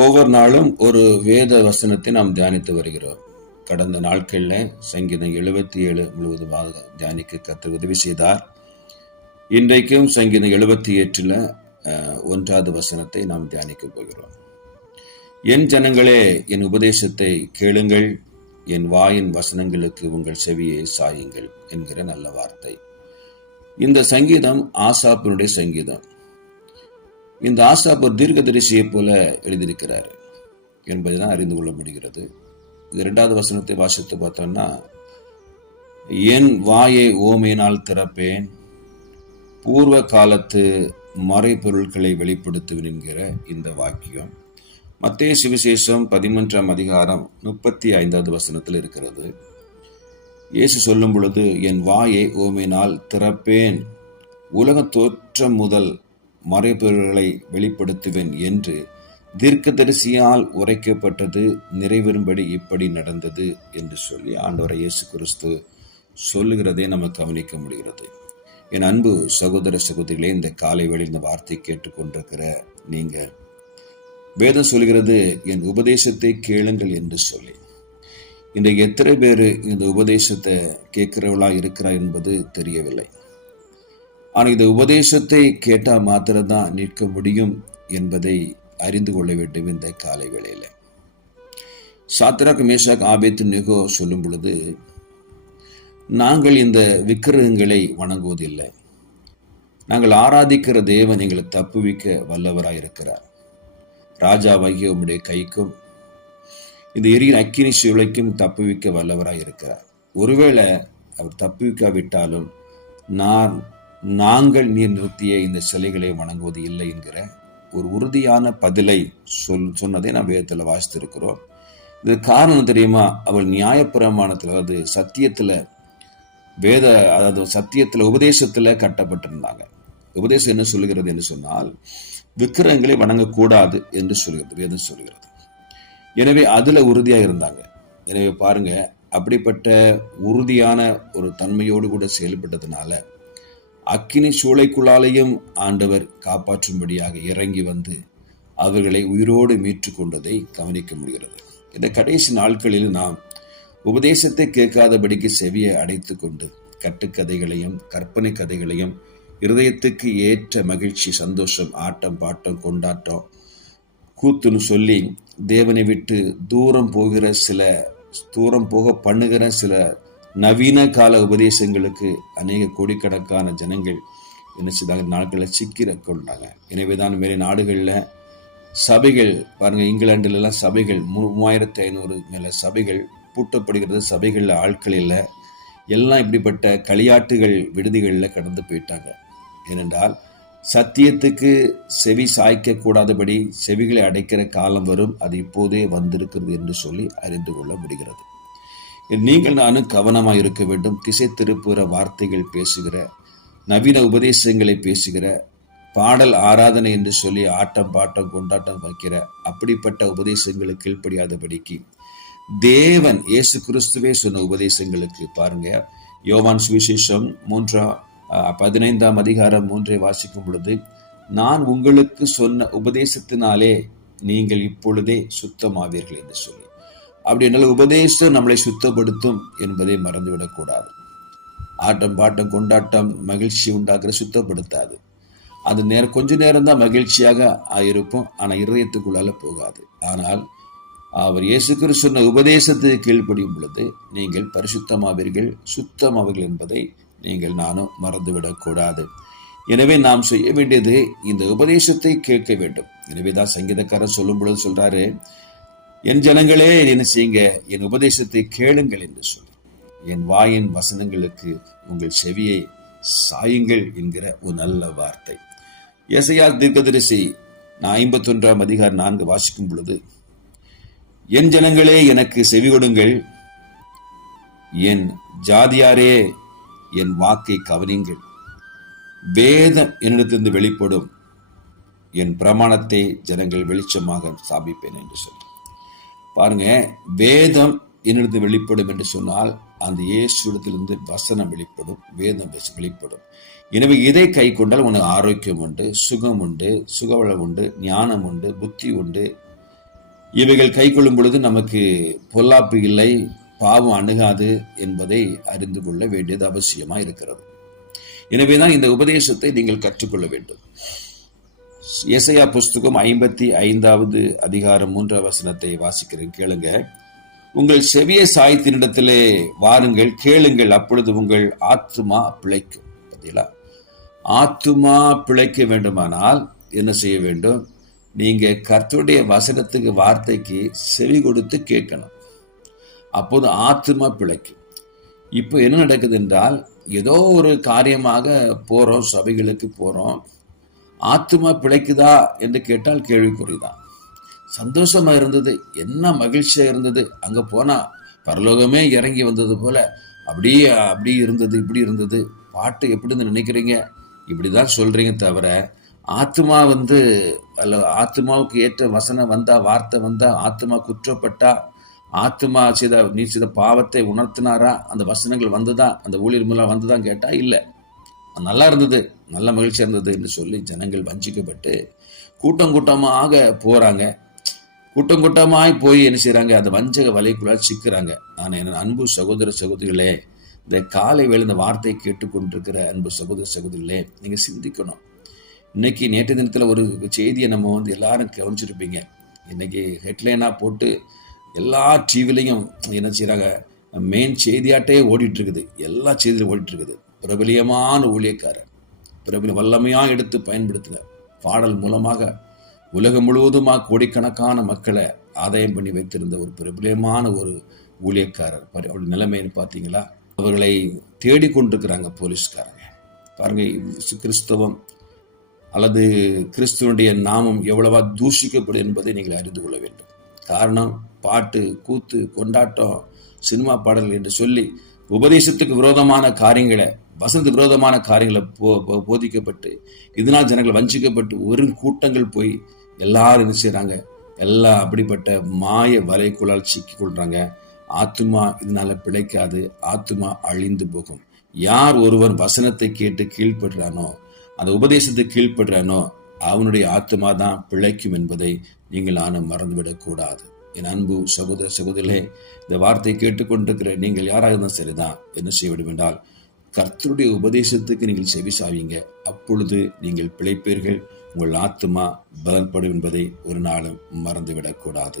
ஒவ்வொரு நாளும் ஒரு வேத வசனத்தை நாம் தியானித்து வருகிறோம். கடந்த நாட்களில் சங்கீதம் 77 முழுவதுமாக தியானிக்க கர்த்தர் உதவி செய்தார். இன்றைக்கும் சங்கீதம் 78 1வது வசனத்தை நாம் தியானிக்க போகிறோம். என் ஜனங்களே, என் உபதேசத்தை கேளுங்கள், என் வாயின் வசனங்களுக்கு உங்கள் செவியை சாயுங்கள் என்கிற நல்ல வார்த்தை. இந்த சங்கீதம் ஆசாப்பினுடைய சங்கீதம். இந்த ஆசாப் ஒரு தீர்க்கதரிசியை போல எழுதியிருக்கிறார் என்பதுதான் அறிந்து கொள்ள முடிகிறது. இது 2வது வசனத்தை வாசித்து பார்த்தோம்னா, என் வாயை ஓமையினால் திறப்பேன், பூர்வ காலத்து மறைபொருட்களை வெளிப்படுத்துவேன் என்கிற இந்த வாக்கியம் மத்தேயு சுவிசேஷம் 13ஆம் அதிகாரம் 35வது வசனத்தில் இருக்கிறது. இயேசு சொல்லும் பொழுது, என் வாயை ஓமையினால் திறப்பேன், உலக தோற்றம் முதல் மறைபொருள்களை வெளிப்படுத்துவேன் என்று தீர்க்கதரிசியால் உரைக்கப்பட்டது நிறைவேறும்படி இப்படி நடந்தது என்று சொல்லி ஆண்டவரை இயேசு கிறிஸ்து சொல்லுகிறதை நம்ம கவனிக்க முடிகிறது. என் அன்பு சகோதர சகோதரிகளே, இந்த காலை வேளையில் இந்த வார்த்தை கேட்டுக்கொண்டிருக்கிற நீங்க, வேதம் சொல்கிறது என் உபதேசத்தை கேளுங்கள் என்று சொல்லி. இன்றைக்கு எத்தனை பேர் இந்த உபதேசத்தை கேட்கிறவளா இருக்கிறார் என்பது தெரியவில்லை. ஆனால் இந்த உபதேசத்தை கேட்டால் மாத்திரம்தான் நிற்க முடியும் என்பதை அறிந்து கொள்ள வேண்டும். இந்த காலை வேளையில சாத்ராக், மேஷாக், ஆபேத்நேகோ சொல்லும் பொழுது, நாங்கள் இந்த விக்கிரகங்களை வணங்குவதில்லை, நாங்கள் ஆராதிக்கிற தேவன் எங்களை தப்புவிக்க வல்லவராயிருக்கிறார், ராஜாவாகிய உம்முடைய கைக்கும் இந்த எரியின் அக்கினி சூளைக்கும் தப்புவிக்க வல்லவராயிருக்கிறார். ஒருவேளை அவர் தப்புவிக்காவிட்டாலும் நாங்கள் நீர் நிறுத்திய இந்த சிலைகளை வணங்குவது இல்லை என்கிற ஒரு உறுதியான பதிலை சொன்னதை நாம் வேதத்தில் வாசித்திருக்கிறோம். இது காரணம் தெரியுமா? அவள் நியாயப்பிரமாணத்தில், அதாவது சத்தியத்தில் உபதேசத்தில் கட்டப்பட்டிருந்தாங்க. உபதேசம் என்ன சொல்லுகிறது என்று சொன்னால், விக்கிரகங்களை வணங்கக்கூடாது என்று சொல்கிறது, வேதம் சொல்கிறது. எனவே அதுல உறுதியாக இருந்தாங்க. எனவே பாருங்க, அப்படிப்பட்ட உறுதியான ஒரு தன்மையோடு கூட செயல்பட்டதுனால அக்கினி சூளைக்குள்ளாலையும் ஆண்டவர் காப்பாற்றும்படியாக இறங்கி வந்து அவர்களை உயிரோடு மீட்டு கொண்டதை கவனிக்க முடிகிறது. இந்த கடைசி நாட்களில் நாம் உபதேசத்தை கேட்காதபடிக்கு செவியை அடைத்து கொண்டு கட்டுக்கதைகளையும் கற்பனை கதைகளையும், இருதயத்துக்கு ஏற்ற மகிழ்ச்சி, சந்தோஷம், ஆட்டம், பாட்டம், கொண்டாட்டம், கூத்துன்னு சொல்லி தேவனை விட்டு தூரம் போக பண்ணுகிற சில நவீன கால உபதேசங்களுக்கு அநேக கோடிக்கணக்கான ஜனங்கள் என்ன செய்தாங்க, நாட்களில் சிக்கிர கொண்டாங்க. எனவேதான் வேறு நாடுகளில் சபைகள் பாருங்க, இங்கிலாண்டிலெல்லாம் சபைகள் 3500 மேல சபைகள் பூட்டப்படுகிறது. சபைகளில் ஆட்கள் இல்லை, எல்லாம் இப்படிப்பட்ட களியாட்டுகள் விடுதிகளில் கடந்து போயிட்டாங்க. ஏனென்றால் சத்தியத்துக்கு செவி சாய்க்க கூடாதபடி செவிகளை அடைக்கிற காலம் வரும், அது இப்போதே வந்திருக்கிறது என்று சொல்லி அறிந்து கொள்ள முடிகிறது. நீங்கள் நானும் கவனமாக இருக்க வேண்டும். திசை திருப்புகிற வார்த்தைகள் பேசுகிற, நவீன உபதேசங்களை பேசுகிற, பாடல் ஆராதனை என்று சொல்லி ஆட்டம், பாட்டம், கொண்டாட்டம் வைக்கிற அப்படிப்பட்ட உபதேசங்களுக்கு கீழ்ப்படியாதபடிக்கு தேவன் இயேசு கிறிஸ்துவே சொன்ன உபதேசங்களுக்கு பாருங்க, யோவான் சுவிசேஷம் 15ஆம் அதிகாரம் 3 வாசிக்கும் பொழுது, நான் உங்களுக்கு சொன்ன உபதேசத்தினாலே நீங்கள் இப்பொழுதே சுத்தமாவீர்கள் என்று சொல்லி. அப்படி என்னால் உபதேசம் நம்மளை சுத்தப்படுத்தும் என்பதை மறந்துவிடக்கூடாது. ஆட்டம், பாட்டம், கொண்டாட்டம், மகிழ்ச்சி உண்டாக்குற சுத்தப்படுத்தாது. அது கொஞ்ச நேரம் தான் மகிழ்ச்சியாக இருப்போம், ஆனால் இருதயத்துக்குள்ளால போகாது. ஆனால் அவர் இயேசு கிறிஸ்து சொன்ன உபதேசத்துக்கு கீழ்ப்படியும் பொழுது நீங்கள் பரிசுத்தமாவீர்கள், சுத்தமாவீர்கள் என்பதை நீங்கள் நானும் மறந்துவிடக்கூடாது. எனவே நாம் செய்ய வேண்டியது இந்த உபதேசத்தை கேட்க வேண்டும். எனவே தான் சங்கீதக்காரன் சொல்லும் பொழுது சொல்றாரு, என் ஜனங்களே என்ன செய்யுங்க, என் உபதேசத்தை கேளுங்கள் என்று சொல்லி, என் வாயின் வசனங்களுக்கு உங்கள் செவியை சாயுங்கள் என்கிற ஒரு நல்ல வார்த்தை. எசையா தீர்க்கதரிசி 51ஆம் அதிகாரம் 4 வாசிக்கும் பொழுது, என் ஜனங்களே எனக்கு செவி கொடுங்கள், என் ஜாதியாரே என் வாக்கை கவனிங்கள், வேதம் என்னிடத்திலிருந்து வெளிப்படும், என் பிரமாணத்தை ஜனங்கள் வெளிச்சமாக ஸ்தாபிப்பேன் என்று சொல்லி. பாருங்க, வேதம் என்னிடத்து வெளிப்படும் என்று சொன்னால் அந்த இயேசுவிடத்திலிருந்து வசனம் வெளிப்படும், வேதம் வெளிப்படும். எனவே இதை கை கொண்டால் உனக்கு ஆரோக்கியம் உண்டு, சுகம் உண்டு, சுகவளம் உண்டு, ஞானம் உண்டு, புத்தி உண்டு, இவைகள் கை கொள்ளும் பொழுது நமக்கு பொல்லாப்பு இல்லை, பாவம் அணுகாது என்பதை அறிந்து கொள்ள வேண்டியது அவசியமா இருக்கிறது. எனவேதான் இந்த உபதேசத்தை நீங்கள் கற்றுக்கொள்ள வேண்டும். எசையா புஸ்தகம் 55வது அதிகாரம் 3வது வசனத்தை வாசிக்கிறேன், கேளுங்க. உங்கள் செவியை சாய்த்தினிடத்திலே வாருங்கள், கேளுங்கள், அப்பொழுது உங்கள் ஆத்துமா பிழைக்கும். பார்த்தீங்களா? ஆத்துமா பிழைக்க வேண்டுமானால் என்ன செய்ய வேண்டும்? நீங்க கர்த்தருடைய வசனத்துக்கு, வார்த்தைக்கு செவி கொடுத்து கேட்கணும். அப்போது ஆத்துமா பிழைக்கும். இப்போ என்ன நடக்குது என்றால், ஏதோ ஒரு காரியமாக போறோம், சபைகளுக்கு போறோம், ஆத்துமா பிழைக்குதா என்று கேட்டால் கேள்விக்குறிதான். சந்தோஷமா இருந்தது, என்ன மகிழ்ச்சியா இருந்தது, அங்க போனா பரலோகமே இறங்கி வந்தது போல அப்படியே அப்படி இருந்தது, இப்படி இருந்தது. பாட்டு எப்படின்னு நினைக்கிறீங்க, இப்படிதான் சொல்றீங்க தவிர ஆத்மா அல்ல, ஆத்மாவுக்கு ஏற்ற வசனம் வந்தா, வார்த்தை வந்தா, ஆத்மா குற்றப்பட்டா, ஆத்மா நீ செய்த பாவத்தை உணர்த்தினாரா, அந்த வசனங்கள் வந்ததா, அந்த ஊழியர் மூலம் வந்ததான் கேட்டா இல்லை. நல்லா இருந்தது, நல்ல மகிழ்ச்சியா இருந்தது என்று சொல்லி ஜனங்கள் வஞ்சிக்கப்பட்டு கூட்டம் கூட்டமாக போறாங்க. கூட்டம் கூட்டமாய் போய் என்ன செய்யறாங்க? அந்த வஞ்சக வலைக்குள்ளால் சிக்கிறாங்க. நான் என் அன்பு சகோதர சகோதரிகளே, இந்த காலை வேளை இந்த வார்த்தையை கேட்டுக்கொண்டிருக்கிற அன்பு சகோதர சகோதரிகளே, நீங்க சிந்திக்கணும். இன்னைக்கு நேற்று தினத்தில் ஒரு செய்தியை நம்ம எல்லாரும் கவனிச்சிருப்பீங்க. இன்னைக்கு ஹெட்லைனா போட்டு எல்லா டிவிலையும் என்ன செய்யறாங்க? மெயின் செய்தியாட்டே ஓடிட்டு இருக்குது, எல்லா செய்தியிலும் ஓடிட்டு இருக்குது. பிரபலியமான ஊழியக்காரர், பிரபல வல்லமையாக எடுத்து பயன்படுத்தின பாடல் மூலமாக உலகம் முழுவதுமாக கோடிக்கணக்கான மக்களை ஆதாயம் பண்ணி வைத்திருந்த ஒரு பிரபலியமான ஒரு ஊழியக்காரர். அவருடைய நிலைமைன்னு பார்த்தீங்களா? அவர்களை தேடிக்கொண்டிருக்கிறாங்க போலீஸ்காரங்க. பாருங்க, கிறிஸ்தவம் அல்லது கிறிஸ்துவனுடைய நாமம் எவ்வளவா தூஷிக்கப்படும் என்பதை நீங்கள் அறிந்து கொள்ள வேண்டும். காரணம், பாட்டு, கூத்து, கொண்டாட்டம், சினிமா பாடல்கள் என்று சொல்லி உபதேசத்துக்கு விரோதமான காரியங்களை, வசந்த விரோதமான காரியங்களை போதிக்கப்பட்டு இதனால் ஜனங்கள் வஞ்சிக்கப்பட்டு ஒரு கூட்டங்கள் போய் எல்லாரும் என்ன செய்யறாங்க? எல்லாம் அப்படிப்பட்ட மாய வலைக்குள்ளால் சிக்கி கொள்றாங்க. ஆத்துமா இதனால பிழைக்காது, ஆத்துமா அழிந்து போகும். யார் ஒருவன் வசனத்தை கேட்டு கீழ்ப்படுறானோ, அந்த உபதேசத்தை கீழ்ப்படுறானோ, அவனுடைய ஆத்துமா தான் பிழைக்கும் என்பதை நீங்கள் நானும் மறந்துவிடக் கூடாது. என் அன்பு சகோதர சகோதரிகளே, இந்த வார்த்தையை கேட்டுக்கொண்டிருக்கிற நீங்கள் யாராக இருந்தாலும் சரிதான், என்ன செய்ய வேண்டும் என்றால், கர்த்தருடைய உபதேசத்துக்கு நீங்கள் செவி சாவீங்க. அப்பொழுது நீங்கள் பிழைப்பீர்கள், உங்கள் ஆத்துமா பலன்படும் என்பதை ஒரு நாளும் மறந்துவிடக் கூடாது.